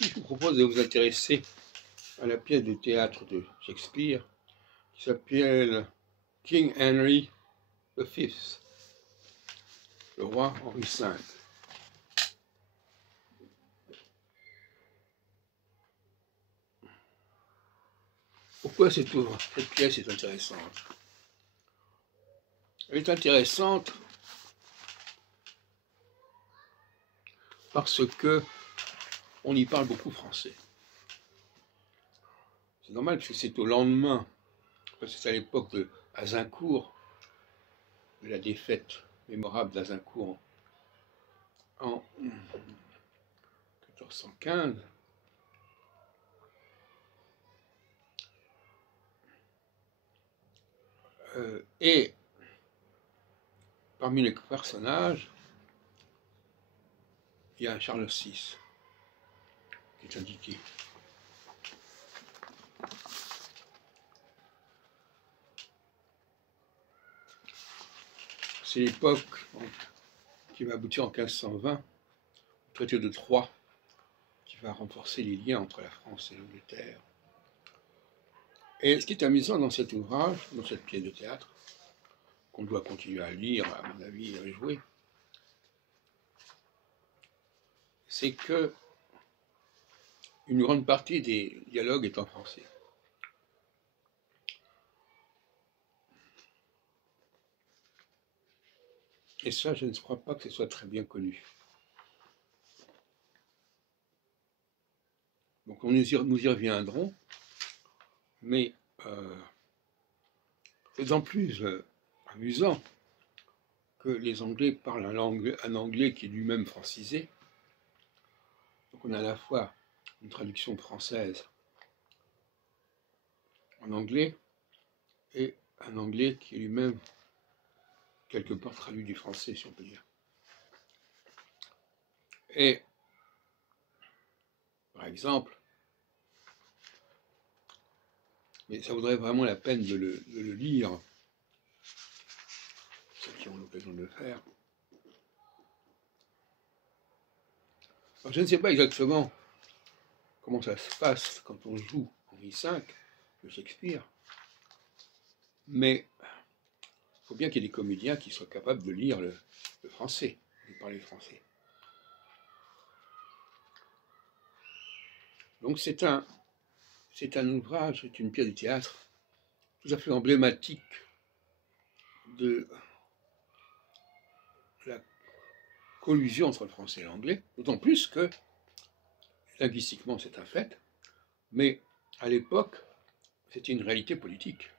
Je vous propose de vous intéresser à la pièce de théâtre de Shakespeare qui s'appelle King Henry V, le roi Henri V. Pourquoi cette pièce est intéressante? Elle est intéressante parce que on y parle beaucoup français. C'est normal parce que c'est au lendemain, parce que c'est à l'époque de Azincourt, de la défaite mémorable d'Azincourt en 1415. Et parmi les personnages, il y a Charles VI qui est indiqué. C'est l'époque qui va aboutir en 1520 au traité de Troyes, qui va renforcer les liens entre la France et l'Angleterre. Et ce qui est amusant dans cet ouvrage, dans cette pièce de théâtre, qu'on doit continuer à lire, à mon avis, et à jouer, c'est que une grande partie des dialogues est en français. Et ça, je ne crois pas que ce soit très bien connu. Donc nous y reviendrons, mais c'est d'autant plus amusant que les Anglais parlent un anglais qui est lui-même francisé. Donc on a à la fois une traduction française en anglais et un anglais qui est lui-même quelque part traduit du français, si on peut dire. Et, par exemple, mais ça vaudrait vraiment la peine de le lire, ceux qui ont l'occasion de le faire. Alors, je ne sais pas exactement comment ça se passe quand on joue Henri V de Shakespeare, mais il faut bien qu'il y ait des comédiens qui soient capables de lire le français, de parler français. Donc c'est un ouvrage, c'est une pièce de théâtre tout à fait emblématique de la collusion entre le français et l'anglais, d'autant plus que, linguistiquement c'est un fait, mais à l'époque, c'était une réalité politique.